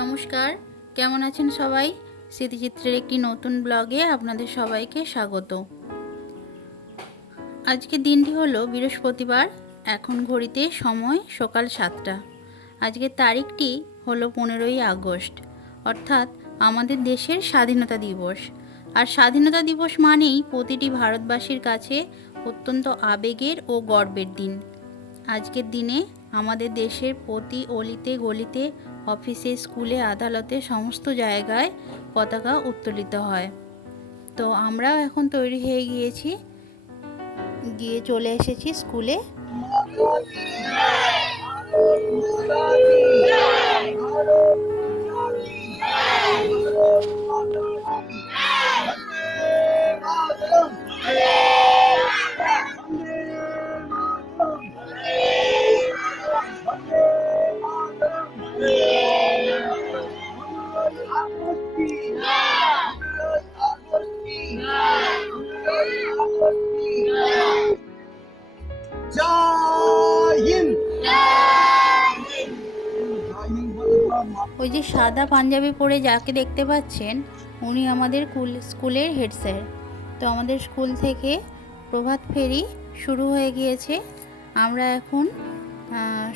নমস্কার, কেমন আছেন সবাই? স্মৃতিচিত্রের একটি নতুন ব্লগে আপনাদের সবাইকে স্বাগত। আজকের দিনটি হলো বৃহস্পতিবার। এখন ঘড়িতে সময় সকাল 7টা। আজকের তারিখটি হলো 15ই আগস্ট, অর্থাৎ আমাদের দেশের স্বাধীনতা দিবস। আর স্বাধীনতা দিবস মানেই প্রতিটি ভারতবাসীর কাছে অত্যন্ত আবেগের ও গর্বের দিন। আজকের দিনে আমাদের দেশের প্রতি অলিতে গলিতে, অফিসে, স্কুলে, আদালতে সমস্ত জায়গায় পতাকা উত্তোলিত হয়। তো আমরাও এখন তৈরি হয়ে গিয়েছি, গিয়ে চলে এসেছি স্কুলে। ওই যে সাদা পাঞ্জাবি পরে যাকে দেখতে পাচ্ছেন, উনি আমাদের স্কুলের হেড স্যার। তো আমাদের স্কুল থেকে প্রভাত ফেরি শুরু হয়ে গিয়েছে। আমরা এখন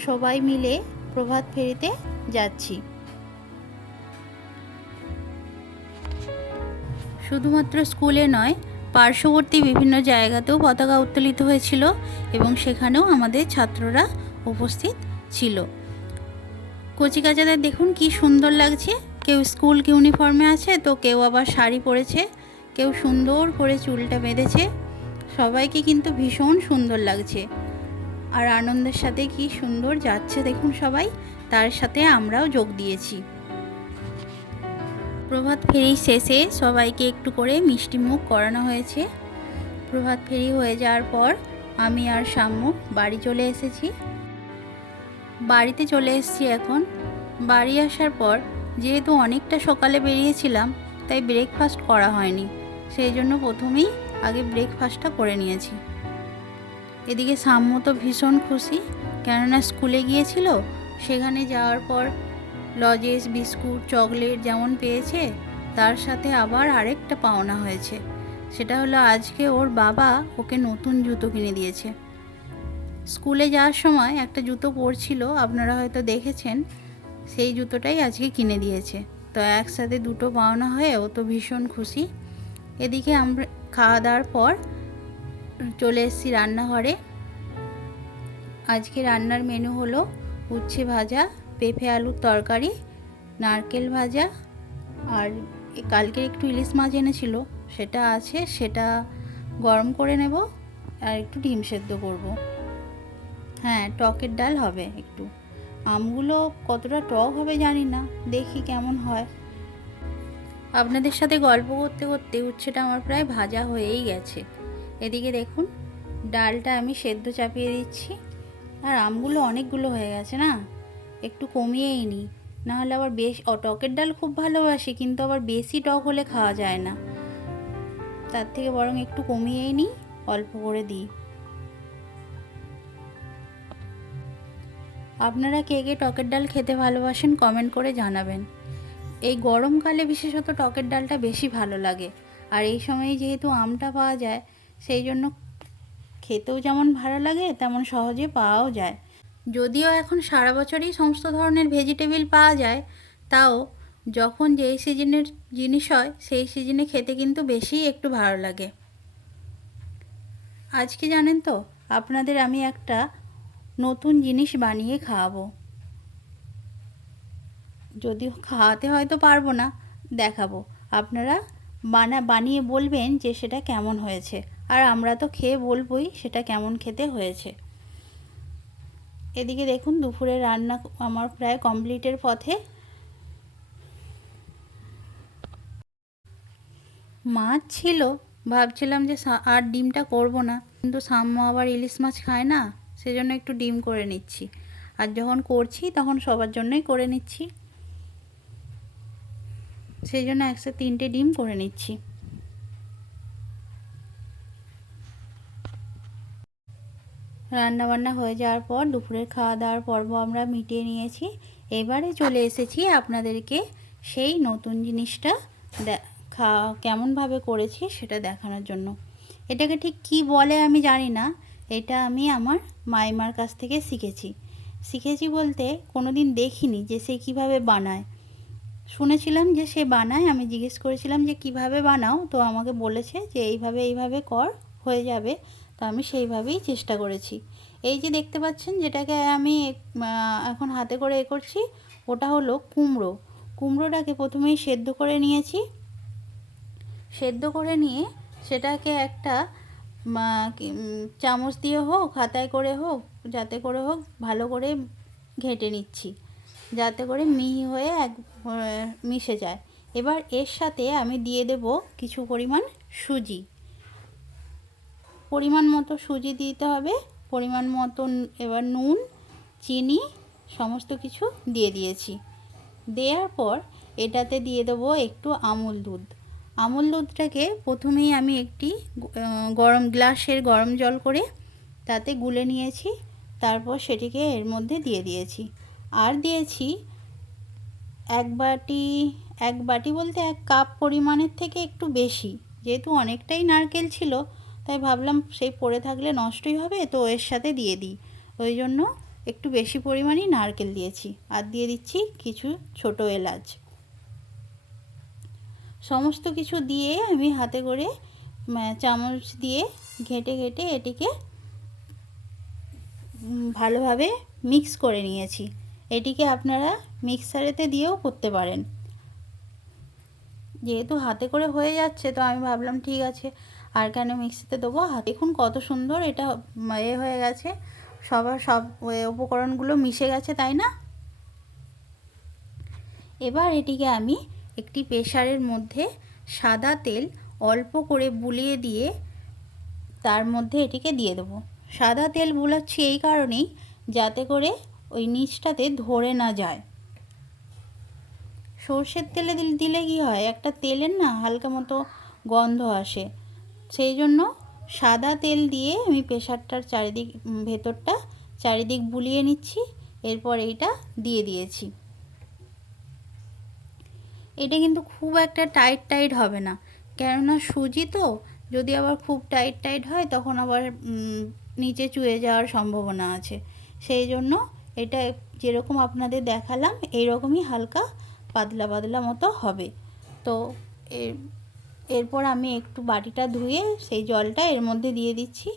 সবাই মিলে প্রভাত ফেরিতে যাচ্ছি। শুধুমাত্র স্কুলে নয়, পার্শ্ববর্তী বিভিন্ন জায়গাতেও পতাকা উত্তোলিত হয়েছিল এবং সেখানেও আমাদের ছাত্ররা উপস্থিত ছিল। কচিকাচাদের দেখুন কি সুন্দর লাগছে। কেউ স্কুল ইউনিফর্মে আছে, তো কেউ আবার শাড়ি পরেছে, কেউ সুন্দর করে চুলটা বেঁধেছে। সবাইকে কিন্তু ভীষণ সুন্দর লাগছে আর আনন্দের সাথে কি সুন্দর যাচ্ছে দেখুন সবাই। তার সাথে আমরাও যোগ দিয়েছি। প্রভাত ফেরি শেষে সবাইকে একটু করে মিষ্টি মুখ করানো হয়েছে। প্রভাত ফেরি হয়ে যাওয়ার পর আমি আর সাম্য বাড়ি চলে এসেছি। বাড়িতে চলে এসেছি এখন। বাড়ি আসার পর যেহেতু অনেকটা সকালে বেরিয়েছিলাম, তাই ব্রেকফাস্ট করা হয়নি। সেই জন্য প্রথমেই আগে ব্রেকফাস্টটা করে নিয়েছি। এদিকে সাম্য তো ভীষণ খুশি, কেননা স্কুলে গিয়েছিল, সেখানে যাওয়ার পর লজেস, বিস্কুট, চকলেট যেমন পেয়েছে, তার সাথে আবার আরেকটা পাওনা হয়েছে। সেটা হলো আজকে ওর বাবা ওকে নতুন জুতো কিনে দিয়েছে। স্কুলে যাওয়ার সময় একটা জুতো পরছিল, আপনারা হয়তো দেখেছেন, সেই জুতোটাই আজকে কিনে দিয়েছে। তো একসাথে দুটো পাওনা হয়ে ও তো ভীষণ খুশি। এদিকে আমরা খাওয়া দাওয়ার পর চলে এসেছি রান্নাঘরে। আজকে রান্নার মেনু হলো উচ্ছে ভাজা, পেঁপে আলুর তরকারি, নারকেল ভাজা, আর কালকে একটু ইলিশ মাছ এনেছিল, সেটা আছে, সেটা গরম করে নেব, আর একটু ডিম সেদ্ধ করব। হ্যাঁ, টকের ডাল হবে একটু। আমগুলো কতটা টক হবে জানি না, দেখি কেমন হয়। আপনাদের সাথে গল্প করতে করতে উচ্ছেটা আমার প্রায় ভাজা হয়েই গেছে। এদিকে দেখুন ডালটা আমি সেদ্ধ চাপিয়ে দিচ্ছি। আর আমগুলো অনেকগুলো হয়ে গেছে না, একটু কমিয়েই নিই, নাহলে আবার টকের ডাল খুব ভালোবাসি, কিন্তু আবার বেশি টক হলে খাওয়া যায় না। তার থেকে বরং একটু কমিয়েই নিই, অল্প করে দিই। আপনারা কে কে টকের ডাল খেতে ভালোবাসেন কমেন্ট করে জানাবেন। এই গরমকালে বিশেষত টকের ডালটা বেশি ভালো লাগে। আর এই সময়ে যেহেতু আমটা পাওয়া যায়, সেই জন্য খেতেও যেমন ভালো লাগে, তেমন সহজে পাওয়াও যায়। যদিও এখন সারা বছরই সমস্ত ধরনের ভেজিটেবল পাওয়া যায়, তাও যখন যেই সিজনের জিনিস হয় সেই সিজনে খেতে কিন্তু বেশি একটু ভালো লাগে। আজকে জানেন তো, আপনাদের আমি একটা নতুন জিনিস বানিয়ে খাওয়াবো। যদিও খাওয়াতে হয়তো পারবো না, দেখাবো। আপনারা বানিয়ে বলবেন যে সেটা কেমন হয়েছে, আর আমরা তো খেয়ে বলবোই সেটা কেমন খেতে হয়েছে। এদিকে দেখুন দুপুরের রান্না আমার প্রায় কমপ্লিটের পথে। মাছ ছিল, ভাবছিলাম যে আর ডিমটা করব না, কিন্তু সাম্য আবার ইলিশ মাছ খায় না, সেজন্য একটু ডিম করে নিচ্ছি। আর যখন করছি তখন সবার জন্যই করে নিচ্ছি, সেই জন্য একসাথে 3টে ডিম করে নিচ্ছি। রান্নাবান্না হয়ে যাওয়ার পর দুপুরের খাওয়া দাওয়ার পর্ব আমরা মিটিয়ে নিয়েছি। এবারে চলে এসেছি আপনাদেরকে সেই নতুন জিনিসটা কেমনভাবে করেছি সেটা দেখানোর জন্য। এটাকে ঠিক কী বলে আমি জানি না, এটা আমি আমার মাইমার কাছ থেকে শিখেছি বলতে কোনো দিন দেখিনি যে সে কিভাবে বানায়। শুনেছিলাম যে সে বানায়, আমি জিজ্ঞেস করেছিলাম যে কিভাবে বানাও, তো আমাকে বলেছে যে এইভাবে কর, হয়ে যাবে। তো আমি সেইভাবেই চেষ্টা করেছি। এই যে দেখতে পাচ্ছেন যেটাকে আমি এখন হাতে করে করছি, ওটা হলো কুমড়ো। কুমড়োটাকে প্রথমেই সেদ্ধ করে নিয়েছি। সেদ্ধ করে নিয়ে সেটাকে একটা চামচ দিয়ে হোক, হাতায় করে হোক, যাতে করে হোক ভালো করে ঘেঁটে নিচ্ছি, যাতে করে মিহি হয়ে মিশে যায়। এবার এর সাথে আমি দিয়ে দেব কিছু পরিমাণ সুজি। পরিমাণ মতো সুজি দিতে হবে, পরিমাণ মতো এবার নুন, চিনি সমস্ত কিছু দিয়ে দিয়েছি। দেওয়ার পর এটাতে দিয়ে দেবো একটু আমুল দুধ। আমুল দুধটাকে প্রথমেই আমি একটি গ্লাসের গরম জল করে তাতে গুলে নিয়েছি, তারপর সেটিকে এর মধ্যে দিয়ে দিয়েছি। আর দিয়েছি এক বাটি বলতে 1 কাপ পরিমাণের থেকে একটু বেশি, যেহেতু অনেকটাই নারকেল ছিল তাই ভাবলাম সেই পড়ে থাকলে নষ্টই হবে, তো এর সাথে দিয়ে দিই, ওই জন্য একটু বেশি পরিমাণেই নারকেল দিয়েছি। আর দিয়ে দিচ্ছি কিছু ছোট এলাচ। সমস্ত কিছু দিয়ে আমি হাতে করে চামচ দিয়ে ঘেঁটে এটিকে ভালোভাবে মিক্স করে নিয়েছি। এটিকে আপনারা মিক্সারেতে দিয়েও করতে পারেন। যেহেতু হাতে করে হয়ে যাচ্ছে তো আমি ভাবলাম ঠিক আছে, আর কেন মিক্সিতে দেবো। দেখুন কত সুন্দর এটা হয়ে গেছে, সব উপকরণগুলো মিশে গেছে, তাই না? এবার এটিকে আমি একটি প্রেসারের মধ্যে সাদা তেল অল্প করে বুলিয়ে দিয়ে তার মধ্যে এটিকে দিয়ে দেবো। সাদা তেল বুলাচ্ছি এই কারণেই যাতে করে ওই নিচটাতে ধরে না যায়। সর্ষের তেলে দিলে কি হয়, একটা তেলের না হালকা মতো গন্ধ আসে, সেই জন্য সাদা তেল দিয়ে আমি প্রেসারটার ভেতরটা চারিদিক বুলিয়ে নিচ্ছি। এরপর এইটা দিয়ে দিয়েছি। এটা কিন্তু খুব একটা টাইট হবে না, কেননা সুজি তো, যদি আবার খুব টাইট হয় তখন আবার নিচে চুয়ে যাওয়ার সম্ভাবনা আছে। সেই জন্য এটা যেরকম আপনাদের দেখালাম এইরকমই হালকা পাতলা মতো হবে। তো এরপর আমি একটু বাটিটা ধুয়ে সেই জলটা এর মধ্যে দিয়ে দিচ্ছি,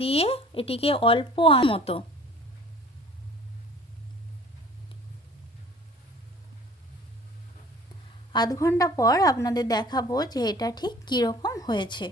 দিয়ে এটিকে অল্প মতো আধ ঘন্টা পর আপনাদের দেখাবো যে এটা ঠিক কীরকম হয়েছে।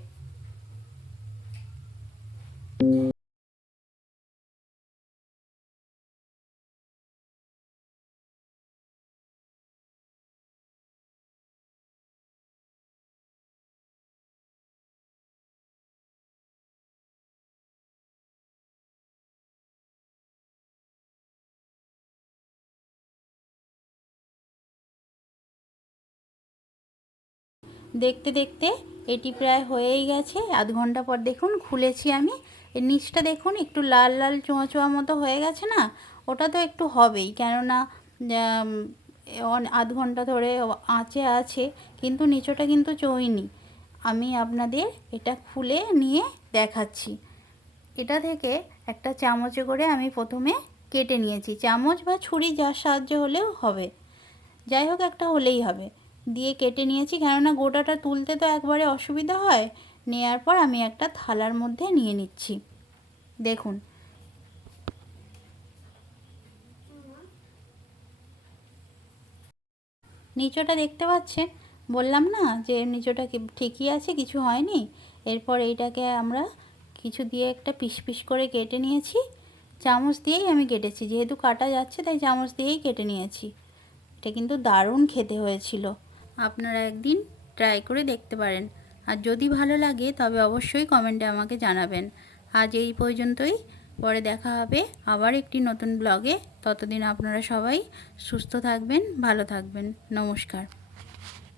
দেখতে এটি প্রায় হয়েই গেছে। আধ ঘন্টা পর দেখুন খুলেছি আমি, এর নিচটা দেখুন একটু লাল চোঁয়া মতো হয়ে গেছে না? ওটা তো একটু হবেই, কেননা আধ ঘন্টা ধরে আঁচে আছে, কিন্তু নিচটা কিন্তু চোয়নি। আমি আপনাদের এটা খুলে নিয়ে দেখাচ্ছি। এটা থেকে একটা চামচে করে আমি প্রথমে কেটে নিয়েছি, চামচ বা ছুরি যার সাহায্যে হলেও হবে, যাই হোক একটা হলেই হবে। দিয়ে কেটে নিয়েছি, কেননা গোটাটা তুলতে তো একবারে অসুবিধা হয়। নেয়ার পর আমি একটা থালার মধ্যে নিয়ে নিচ্ছি। দেখুন নিচটা দেখতে পাচ্ছেন, বললাম না যে নিচটা ঠিকই আছে, কিছু হয়নি। এরপর এইটাকে আমরা কিছু দিয়ে একটা পিস করে কেটে নিয়েছি। চামচ দিয়েই আমি কেটেছি, যেহেতু কাটা যাচ্ছে তাই চামচ দিয়েই কেটে নিয়েছি। এটা কিন্তু দারুণ খেতে হয়েছিল, আপনারা একদিন ট্রাই করে দেখতে পারেন। আর যদি ভালো লাগে তবে অবশ্যই কমেন্টে আমাকে জানাবেন। আজ এই পর্যন্তই, পরে দেখা হবে আবার একটি নতুন ব্লগে। ততদিন আপনারা সবাই সুস্থ থাকবেন, ভালো থাকবেন। নমস্কার।